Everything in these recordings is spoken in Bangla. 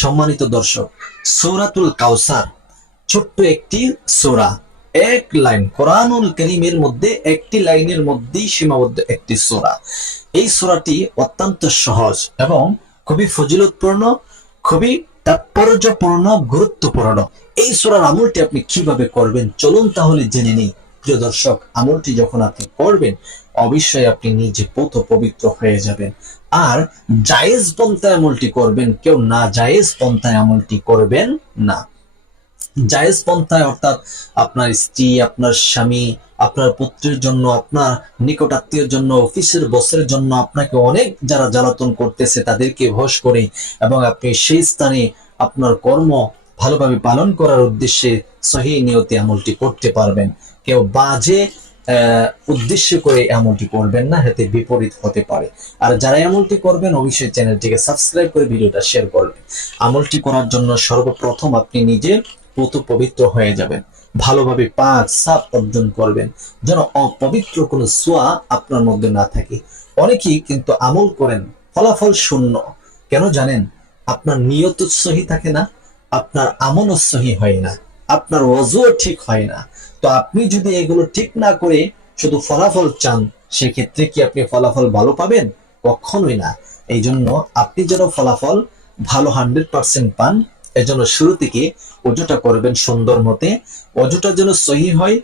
সম্মানিত দর্শক, সূরাতুল কাউসার ছোট্ট একটি সূরা, এক লাইন কোরআনুল কারীমের মধ্যে একটি লাইনের মধ্যেই সীমাবদ্ধ একটি সূরা। এই সূরাটি অত্যন্ত সহজ এবং খুবই ফজিলতপূর্ণ, খুবই তাৎপর্যপূর্ণ, গুরুত্বপূর্ণ। এই সূরার আমলটি আপনি কিভাবে করবেন চলুন তাহলে জেনে নিই। প্রিয় দর্শক, আমলটি যখন আপনি করবেন অবশ্যই আপনি নিজে পবিত্র হয়ে যাবেন। আর জায়েজ পন্থায় আমলটি করবেন, কেউ না জায়েজ পন্থায় আমলটি করবেন না। জায়েজ পন্থায় অর্থাৎ আপনার স্ত্রী, আপনার স্বামী, আপনার পুত্রের জন্য, আপনার নিকট আত্মীয়ের জন্য, অফিসের বসের জন্য আপনাকে অনেক যারা জ্বালাতন করতেছে তাদেরকে বশ করে এবং আপনি সেই স্থানে আপনার কর্ম ভালোভাবে পালন করার উদ্দেশ্যে সহিহ নিয়তে আমলটি করতে পারবেন। কেউ বাজে উদ্দেশ্য করে আমলটি করবেন না, এতে বিপরীত হতে পারে। আর যারা আমলটি করবেন অবশ্যই চ্যানেলটিকে সাবস্ক্রাইব করে ভিডিওটা শেয়ার করবেন। আমলটি করার জন্য সর্বপ্রথম আপনি নিজে পবিত্র হয়ে যাবেন, ভালোভাবে পাক সাফ অর্জন করবেন যেন অপবিত্র কোনো সোয়া আপনার মধ্যে না থাকে। অনেকেই কিন্তু আমল করেন ফলাফল শূন্য। কেন জানেন? আপনার নিয়ত সহি থাকে না, আপনার আমলও সহি হয় না, আপনার ওযুও ঠিক হয় না। তো আপনি যদি এগুলো ঠিক না করে শুধু ফলাফল চান, সেক্ষেত্রে কি আপনি ফলাফল ভালো পাবেন? কখনোই না। এই জন্য আপনি যেন ফলাফল ভালো 100% পান, এজন্য শুরু থেকে ওযুটা করবেন সুন্দর মতে। ওযুটা যেন সহি হয়,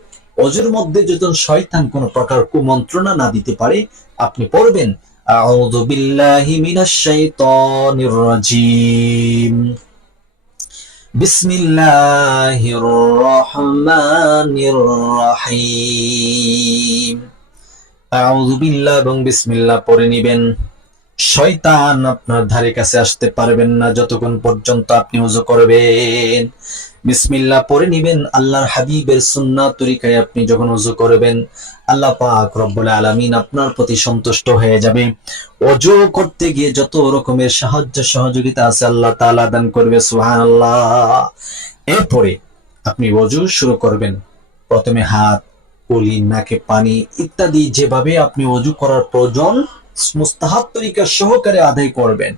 ওযুর মধ্যে যেন শয়তান কোনো প্রকার কুমন্ত্রণা না দিতে পারে। আপনি পড়বেন আউযু বিল্লাহি মিনাশ শাইতানির রাজিম, বিসমিল্লাহির রহমানির রহিম। আউযু বিল্লাহ এবং বিসমিল্লাহ পড়ে নিবেন। শয়তান আপনার ধারে কাছে আসতে পারবেন না যতক্ষণ পর্যন্ত আপনি ওযু করবেন। বিসমিল্লাহ পড়ে নিবেন। আল্লাহর হাবিবের সুন্নাত তরিকায় আপনি যখন ওযু করবেন, আল্লাহ পাক রব্বুল আলামিন আপনার প্রতি সন্তুষ্ট হয়ে যাবে। ওযু করতে গিয়ে যত রকমের সাহায্য সহযোগিতা আছে আল্লাহ তাআলা দান করবে, সুবহানাল্লাহ। এরপরে আপনি ওযু শুরু করবেন। প্রথমে হাত, কলি, নাকে পানি ইত্যাদি যেভাবে আপনি ওযু করার প্রয়োজন মুস্তাহাব তরিকা সহকারে আদায় করবেন।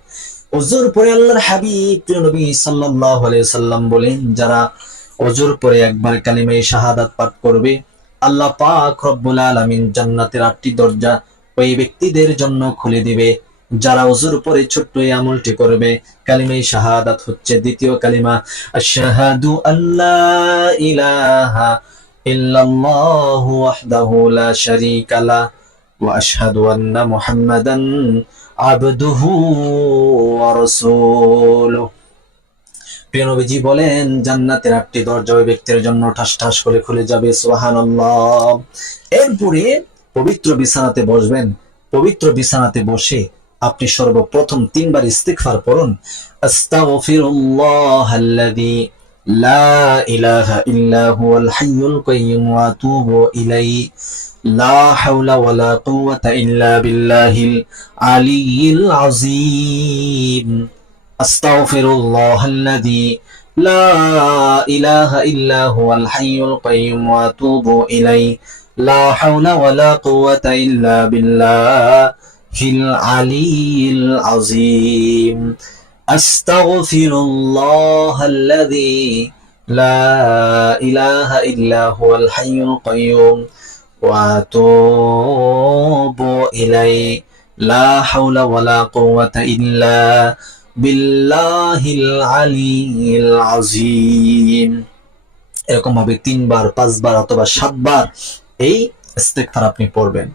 ওযুর পরে আল্লাহর হাবিব প্রিয় নবী সাল্লাল্লাহু আলাইহি সাল্লাম বলেন, যারা ওযুর পরে একবার কালিমায়ে শাহাদাত পাঠ করবে, আল্লাহ পাক রব্বুল আলামিন জান্নাতের 8টি দরজা ওই ব্যক্তিদের জন্য খুলে দিবে। যারা ওযুর পরে ছোট্ট এই আমলটি করবে, কালিমায়ে শাহাদাত হচ্ছে দ্বিতীয় কালিমা, আশহাদু আল্লা ইলাহা ইল্লাল্লাহু ওয়াহদাহু লা শারীকা লা ওয়া আশহাদু আন্না মুহাম্মাদান আবদুহু ওয়া রাসূলুহু। প্রিয় নবীজি বলেন, জান্নাতের 8টি দরজা ওই ব্যক্তির জন্য ঠাস ঠাস করে খুলে যাবে, সুবহানাল্লাহ। এরপরে পবিত্র বিছানাতে বসবেন। পবিত্র বিছানাতে বসে আপনি সর্বপ্রথম 3 বার ইস্তিগফার পড়ুন। আস্তাগফিরুল্লাহাল্লাযী লা ইলাহা ইল্লা হুয়াল হাইয়ুল কাইয়্যুম ওয়া আতুবু ইলাইহি লা হাওলা ওয়ালা কুওয়াতা ইল্লা বিল্লাহিল আলিয়্যিল আযীম। আস্তাগফিরুল্লাহাল্লাযী লা ইলাহা ইল্লা হুয়াল হাইয়ুল কাইয়্যুম ওয়া আতুবু ইলাইহি লা হাওলা ওয়ালা কুওয়াতা ইল্লা বিল্লাহিল আলিয়্যিল আযীম। আস্তাগফিরুল্লাহাল্লাযী লা ইলাহা ইল্লা হুয়াল হাইয়ুল কাইয়্যুম ওয়া আতুবু ইলাইহি লা হাওলা ওয়ালা কুওয়াতা ইল্লা বিল্লাহিল আলিয়্যিল আযীম। এরকম ভাবে 3 বার, 5 বার অথবা 7 বার এই ইস্তিগফার আপনি পড়বেন।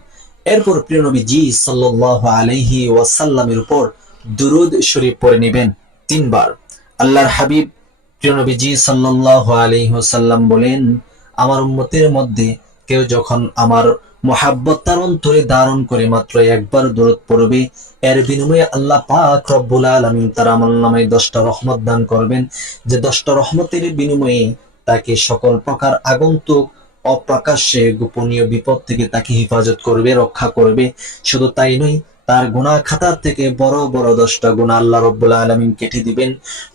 এরপর প্রিয় নবীজি সাল্লাল্লাহু আলাইহি ওয়াসাল্লামের উপর দুরূদ শরীফ পড়ে নেবেন 3 বার। আল্লাহর হাবিব প্রিয় নবীজি সাল্লাল্লাহু আলাইহি ওয়াসাল্লাম বলেন, আমার উম্মতের মধ্যে কেউ যখন আমার মুহাব্বত তার অন্তরে ধারণ করে মাত্র একবার দুরূদ পড়বে, এর বিনিময়ে আল্লাহ পাক রব্বুল আলামিন তার আমলনামায় 10টা রহমত দান করবেন, যে 10টা রহমতের বিনিময়ে তাকে সকল প্রকার আগন্তুক অপ্রকাশ্যে গোপনীয় বিপদ থেকে তাকে হেফাজত করবে, রক্ষা করবে। শুধু তাই নয়, তার গুনাহ খাতা থেকে বড় বড় 10টা গুনাহ আল্লাহ রব্বুল আলামিন কেটে দিবেন।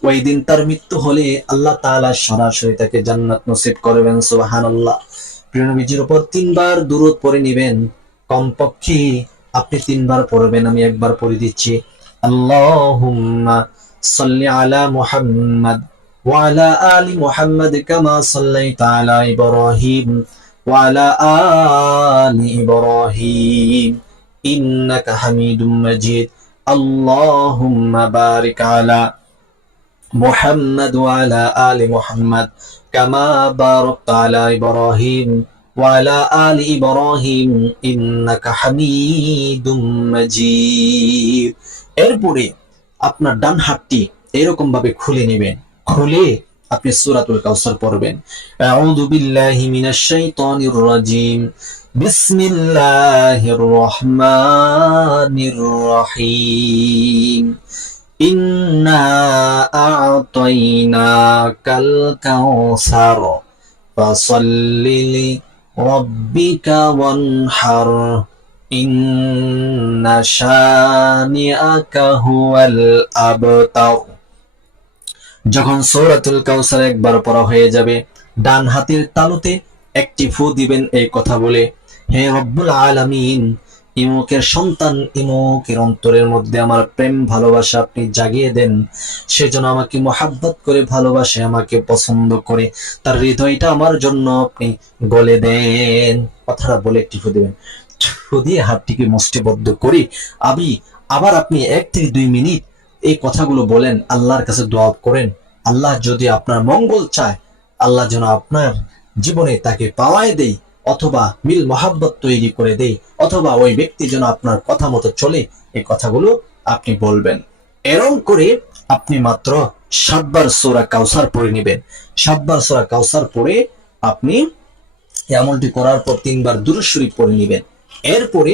ওই দিন তার মৃত্যু হলে আল্লাহ তাআলা সরাসরি তাকে জান্নাত নসিব করবেন, সুবহানাল্লাহ। প্রিয় নবীজির উপর 3 বার দুরূদ পড়ে নেবেন। কমপক্ষে আপনি 3 বার পড়বেন, আমি একবার পড়ে দিচ্ছি। আল্লাহুম্মা সাল্লি আলা মুহাম্মাদ ওয়া আলা আলি মুহাম্মাদ কামা সাল্লাইতা আলা ইব্রাহিম ওয়া আলা আলি ইব্রাহিম ইন্নাকা হামিদুম মাজিদ আল্লাহুম্মা বারিক আলা মুহাম্মাদ ওয়া আলা আলি মুহাম্মাদ কামা বারাকতা আলা ইব্রাহিম ওয়া আলা আলি ইব্রাহিম ইন্নাকা হামিদুম মাজিদ। এরপরে আপনার ডান হাতটি এরকম ভাবে খুলে নেবেন, খুলে আপনি সূরাতুল কাউসার পড়বেন। আউযু বিল্লাহি মিনাশ শাইতানির রাজিম, বিসমিল্লাহির রহমানির রহিম, ইন্না আ'তাইনাকাল কাউসার ফাসাল্লি লিরাব্বিকা ওয়ানহার ইন্না শানিআকা হুয়াল আবতার। যখন সূরাতুল কাউসার একবার পড়া হয়ে যাবে, ডান হাতের তালুতে একটি ফু দিবেন এই কথা বলে, হে রব্বুল আলামিন, ইমুকের সন্তান ইমুকের অন্তরের মধ্যে আমার প্রেম ভালোবাসা আপনি জাগিয়ে দেন, সেজন্য আমাকে মোহাব্বত করে ভালোবাসে, আমাকে পছন্দ করে, তার হৃদয়টা আমার জন্য আপনি গলে দেন। কথাটা বলে একটি ফু দিবেন, ফু দিয়ে হাতটিকে মুষ্টিবদ্ধ করে আবার আপনি 1 থেকে 2 মিনিট এই কথাগুলো বলেন, আল্লাহর কাছে দোয়া করেন। আল্লাহ যদি আপনার মঙ্গল চায়, আল্লাহ যেন আপনার জীবনে তাকে পাওয়ায় দেয়, অথবা মিল মহাব্বত তৈরি করে দেয়, অথবা ওই ব্যক্তি যেন আপনার কথা মতো চলে, এই কথাগুলো আপনি বলবেন। এরকম করে আপনি মাত্র 7 বার সূরা কাউসার পড়ে নেবেন। 7 বার সূরা কাউসার পড়ে আপনি এমনটি করার পর 3 বার দুরূদ শরীফ পড়ে নেবেন। এরপরে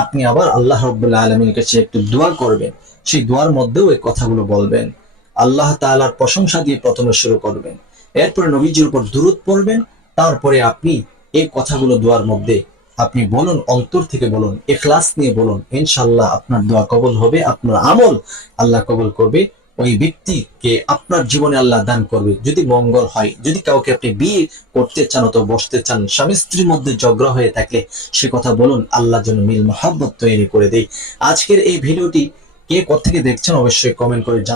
আপনি আবার আল্লাহ রাব্বুল আলামিনের কাছে একটু দোয়া করবেন, সেই দোয়ার মধ্যেও এই কথাগুলো বলবেন। আল্লাহ তাআলার প্রশংসা দিয়ে প্রথমে শুরু করবেন, এরপরে নবীজির উপর দুরূদ পড়বেন, তারপরে আপনি এই কথাগুলো দোয়ার মধ্যে আপনি বলুন, অন্তর থেকে বলুন, ইখলাস নিয়ে বলুন। ইনশাআল্লাহ আপনার দোয়া কবুল হবে, আপনার আমল আল্লাহ কবুল করবে, ওই ব্যক্তিকে আপনার জীবনে আল্লাহ দান করবে যদি মঙ্গল হয়। যদি কাউকে আপনি বিয়ে করতে চান অথবা বসতে চান, স্বামী স্ত্রীর মধ্যে ঝগড়া হয়ে থাকলে সে কথা বলুন, আল্লাহ যেন মিল মহাব্বত তৈরি করে দেয়। আজকের এই ভিডিওটি কে কোথা থেকে দেখছেন অবশ্যই কমেন্ট করে জানান।